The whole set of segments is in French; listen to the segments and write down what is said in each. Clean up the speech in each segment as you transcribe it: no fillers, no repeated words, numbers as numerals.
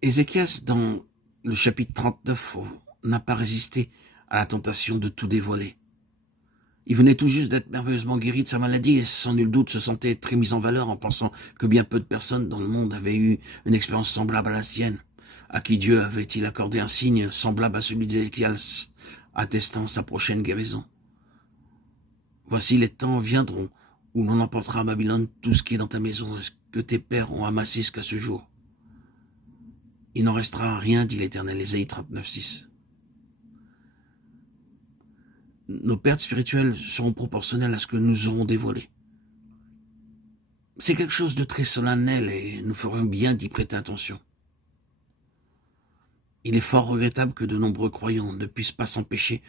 Ézéchias, dans le chapitre 39, n'a pas résisté à la tentation de tout dévoiler. Il venait tout juste d'être merveilleusement guéri de sa maladie et sans nul doute se sentait très mis en valeur en pensant que bien peu de personnes dans le monde avaient eu une expérience semblable à la sienne. À qui Dieu avait-il accordé un signe semblable à celui d'Ézéchias, attestant sa prochaine guérison? Voici les temps viendront où l'on emportera à Babylone tout ce qui est dans ta maison et ce que tes pères ont amassé jusqu'à ce jour. Il n'en restera rien, dit l'Éternel, Ésaïe 39:6. Nos pertes spirituelles seront proportionnelles à ce que nous aurons dévoilé. C'est quelque chose de très solennel et nous ferons bien d'y prêter attention. Il est fort regrettable que de nombreux croyants ne puissent pas s'empêcher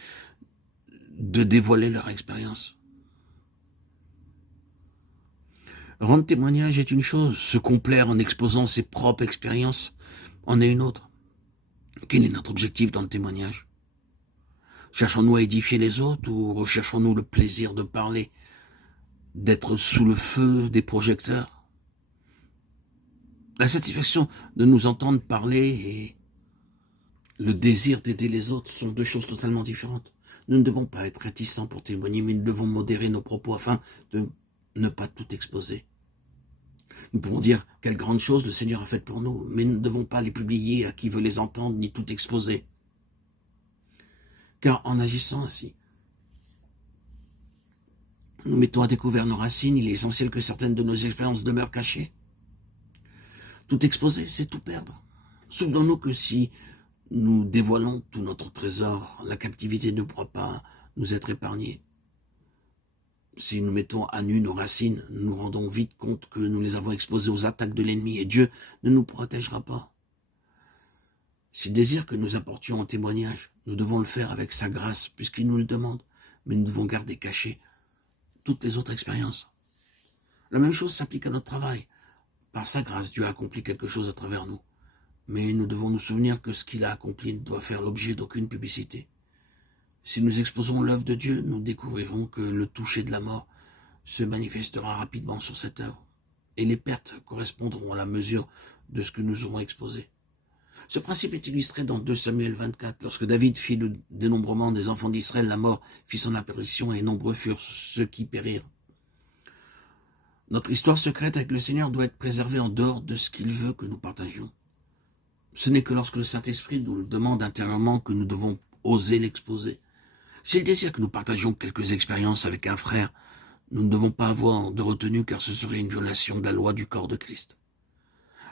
de dévoiler leur expérience. Rendre témoignage est une chose, se complaire en exposant ses propres expériences en est une autre. Quel est notre objectif dans le témoignage? Cherchons-nous à édifier les autres ou recherchons-nous le plaisir de parler, d'être sous le feu des projecteurs? La satisfaction de nous entendre parler et le désir d'aider les autres sont deux choses totalement différentes. Nous ne devons pas être réticents pour témoigner, mais nous devons modérer nos propos afin de ne pas tout exposer. Nous pouvons dire quelle grande chose le Seigneur a faite pour nous, mais nous ne devons pas les publier à qui veut les entendre, ni tout exposer. Car en agissant ainsi, nous mettons à découvert nos racines. Il est essentiel que certaines de nos expériences demeurent cachées. Tout exposer, c'est tout perdre. Souvenons-nous que si nous dévoilons tout notre trésor, la captivité ne pourra pas nous être épargnée. Si nous mettons à nu nos racines, nous nous rendons vite compte que nous les avons exposées aux attaques de l'ennemi et Dieu ne nous protégera pas. S'il désire que nous apportions un témoignage, nous devons le faire avec sa grâce puisqu'il nous le demande, mais nous devons garder cachées toutes les autres expériences. La même chose s'applique à notre travail. Par sa grâce, Dieu a accompli quelque chose à travers nous. Mais nous devons nous souvenir que ce qu'il a accompli ne doit faire l'objet d'aucune publicité. Si nous exposons l'œuvre de Dieu, nous découvrirons que le toucher de la mort se manifestera rapidement sur cette œuvre, et les pertes correspondront à la mesure de ce que nous aurons exposé. Ce principe est illustré dans 2 Samuel 24. Lorsque David fit le dénombrement des enfants d'Israël, la mort fit son apparition et nombreux furent ceux qui périrent. Notre histoire secrète avec le Seigneur doit être préservée en dehors de ce qu'il veut que nous partagions. Ce n'est que lorsque le Saint-Esprit nous le demande intérieurement que nous devons oser l'exposer. S'il désire que nous partagions quelques expériences avec un frère, nous ne devons pas avoir de retenue car ce serait une violation de la loi du corps de Christ.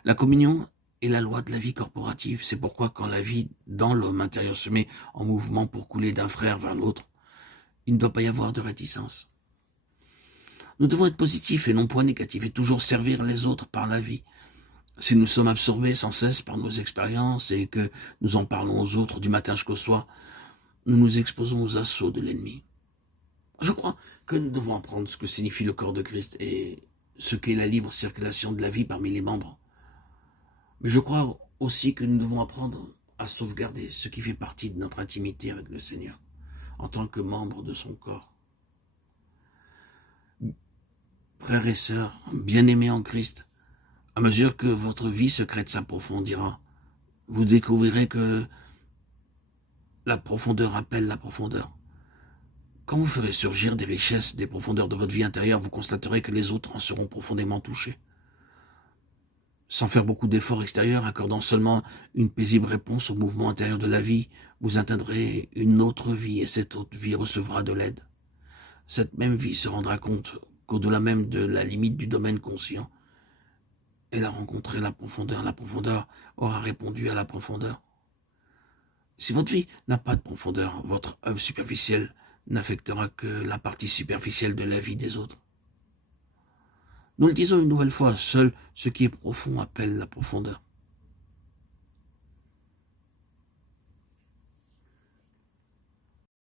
La communion est la loi de la vie corporative. C'est pourquoi quand la vie dans l'homme intérieur se met en mouvement pour couler d'un frère vers l'autre, il ne doit pas y avoir de réticence. Nous devons être positifs et non point négatifs et toujours servir les autres par la vie. Si nous sommes absorbés sans cesse par nos expériences et que nous en parlons aux autres du matin jusqu'au soir, nous nous exposons aux assauts de l'ennemi. Je crois que nous devons apprendre ce que signifie le corps de Christ et ce qu'est la libre circulation de la vie parmi les membres. Mais je crois aussi que nous devons apprendre à sauvegarder ce qui fait partie de notre intimité avec le Seigneur, en tant que membre de son corps. Frères et sœurs, bien-aimés en Christ, à mesure que votre vie secrète s'approfondira, vous découvrirez que la profondeur appelle la profondeur. Quand vous ferez surgir des richesses des profondeurs de votre vie intérieure, vous constaterez que les autres en seront profondément touchés. Sans faire beaucoup d'efforts extérieurs, accordant seulement une paisible réponse au mouvement intérieur de la vie, vous atteindrez une autre vie et cette autre vie recevra de l'aide. Cette même vie se rendra compte qu'au-delà même de la limite du domaine conscient, elle a rencontré la profondeur aura répondu à la profondeur. Si votre vie n'a pas de profondeur, votre œuvre superficielle n'affectera que la partie superficielle de la vie des autres. Nous le disons une nouvelle fois, seul ce qui est profond appelle la profondeur.